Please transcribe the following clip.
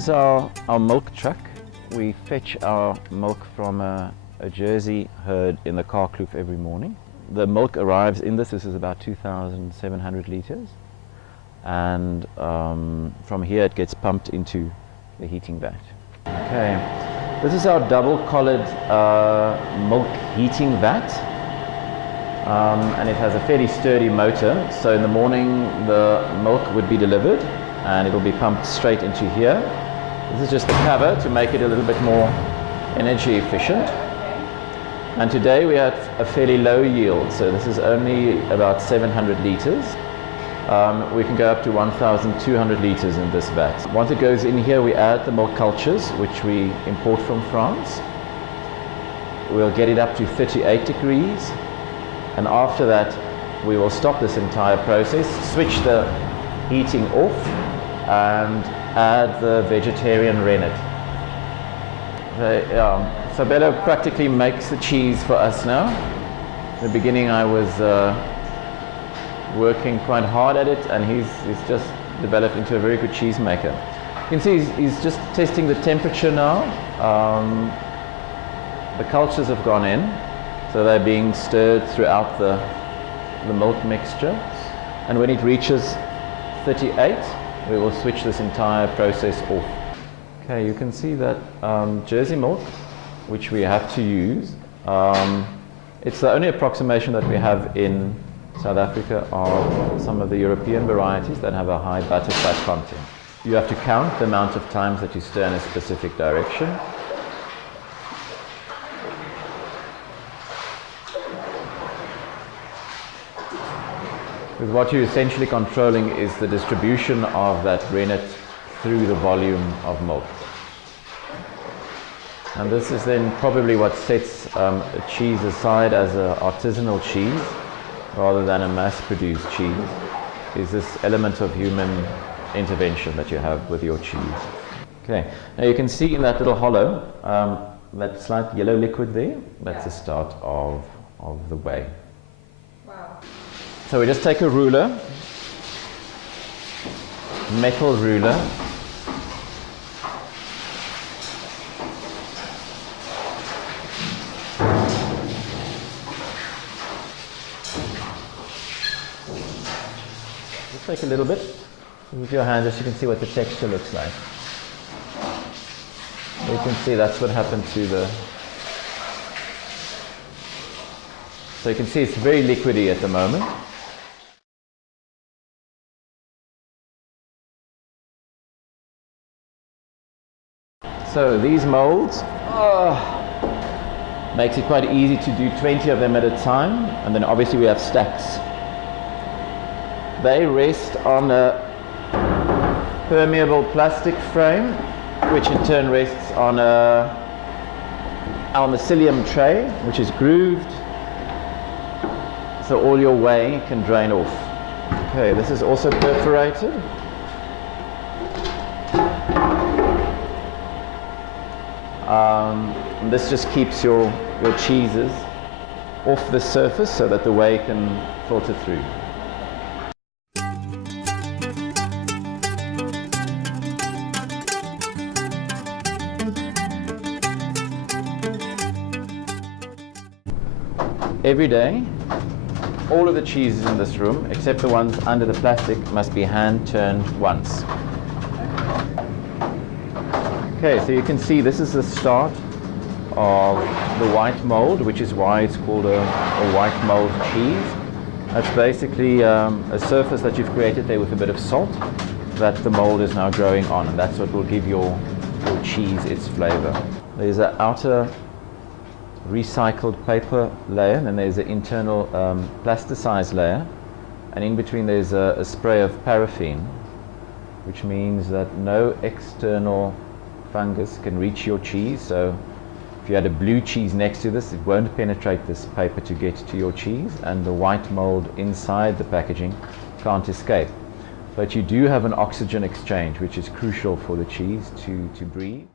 is our milk truck. We fetch our milk from a Jersey herd in the Kalkloof every morning. The milk arrives in this is about 2,700 litres, and from here it gets pumped into the heating vat. Okay, this is our double-collared milk heating vat, and it has a fairly sturdy motor, so in the morning the milk would be delivered and it will be pumped straight into here. This is just the cover to make it a little bit more energy efficient. And today we have a fairly low yield, so this is only about 700 litres. We can go up to 1,200 litres in this vat. Once it goes in here, we add the milk cultures, which we import from France. We'll get it up to 38 degrees, and after that we will stop this entire process, switch the heating off, and add the vegetarian rennet. So Bello practically makes the cheese for us now. In the beginning I was working quite hard at it, and he's just developed into a very good cheese maker. You can see he's just testing the temperature now. The cultures have gone in, so they're being stirred throughout the milk mixture, and when it reaches 38 we will switch this entire process off. Okay, you can see that Jersey milk, which we have to use, it's the only approximation that we have in South Africa of some of the European varieties that have a high butterfat content. You have to count the amount of times that you stir in a specific direction. Because what you're essentially controlling is the distribution of that rennet through the volume of milk. And this is then probably what sets a cheese aside as an artisanal cheese rather than a mass-produced cheese, is this element of human intervention that you have with your cheese. Okay, now you can see in that little hollow, that slight yellow liquid there, that's the start of the whey. Wow. So we just take a ruler, metal ruler, just take a little bit with your hand, just so you can see what the texture looks like. You can see that's what happened to the... So you can see it's very liquidy at the moment. So these molds makes it quite easy to do 20 of them at a time, and then obviously we have stacks. They rest on a permeable plastic frame, which in turn rests on a aluminium tray, which is grooved, so all your whey can drain off. Okay, this is also perforated. This just keeps your cheeses off the surface so that the whey can filter through. Every day, all of the cheeses in this room, except the ones under the plastic, must be hand turned once. Okay, so you can see this is the start of the white mold, which is why it's called a white mold cheese. That's basically a surface that you've created there with a bit of salt that the mold is now growing on, and that's what will give your cheese its flavor. There's an outer recycled paper layer, and then there's an internal plasticized layer, and in between there's a spray of paraffin, which means that no external fungus can reach your cheese. So if you had a blue cheese next to this, it won't penetrate this paper to get to your cheese, and the white mold inside the packaging can't escape. But you do have an oxygen exchange, which is crucial for the cheese to breathe.